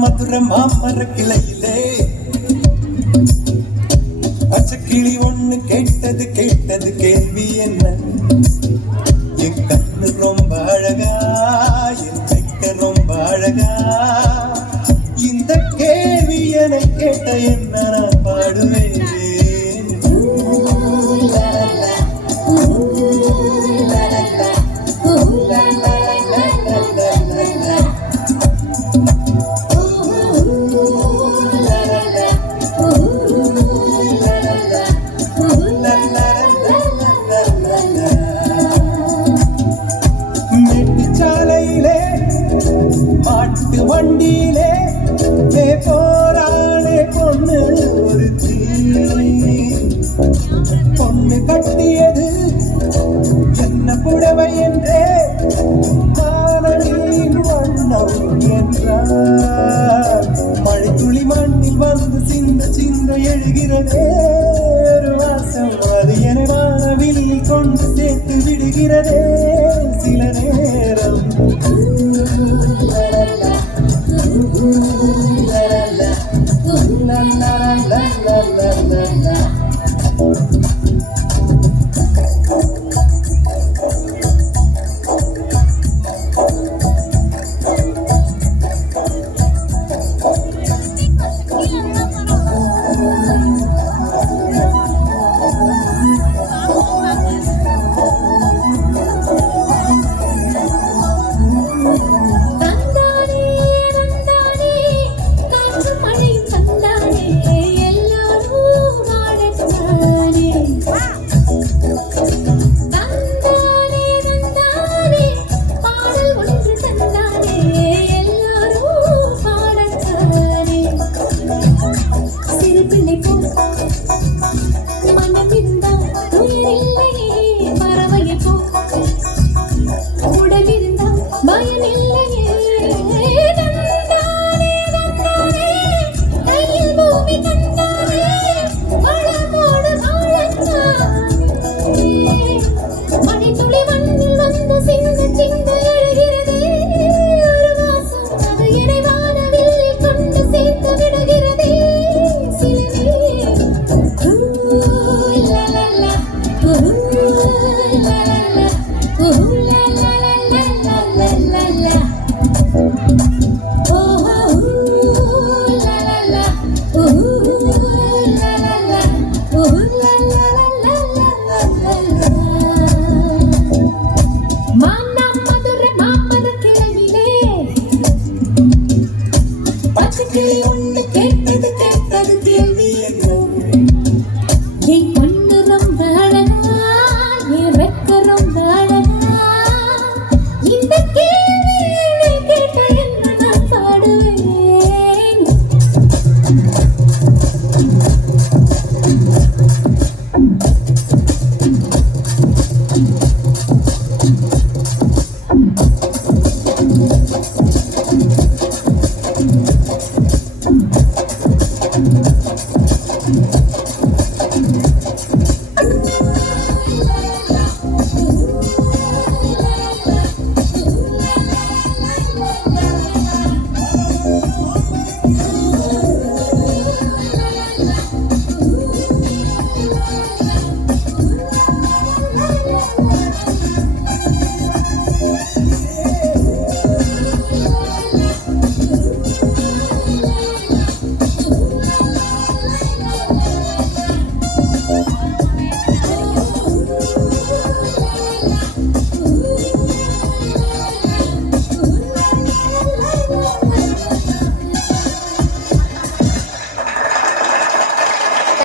மதுரை மாமர கிளையிலே பச்சைக்கிளி ஒண்ணு கேட்டது கேள்வி என்ன? என் கண்ணு ரொம்ப அழகா, என் கைக்க ரொம்ப அழகா, இந்த கேள்வி என கேட்ட என்ன நான் பாடுவேன். மாட்டு வண்டியிலே போராளே பொண்ணு ஒரு பொண்ணு கட்டியது என்ன புடவை என்றே மாணவியின் வண்ணம் என்றார். மழைத்துளி மண்ணில் வந்து சிந்த எழுகிறதே ஒரு வாசம், அது என வானவில்லில் கொண்டு சேர்த்து விடுகிறதே சில நேரம். La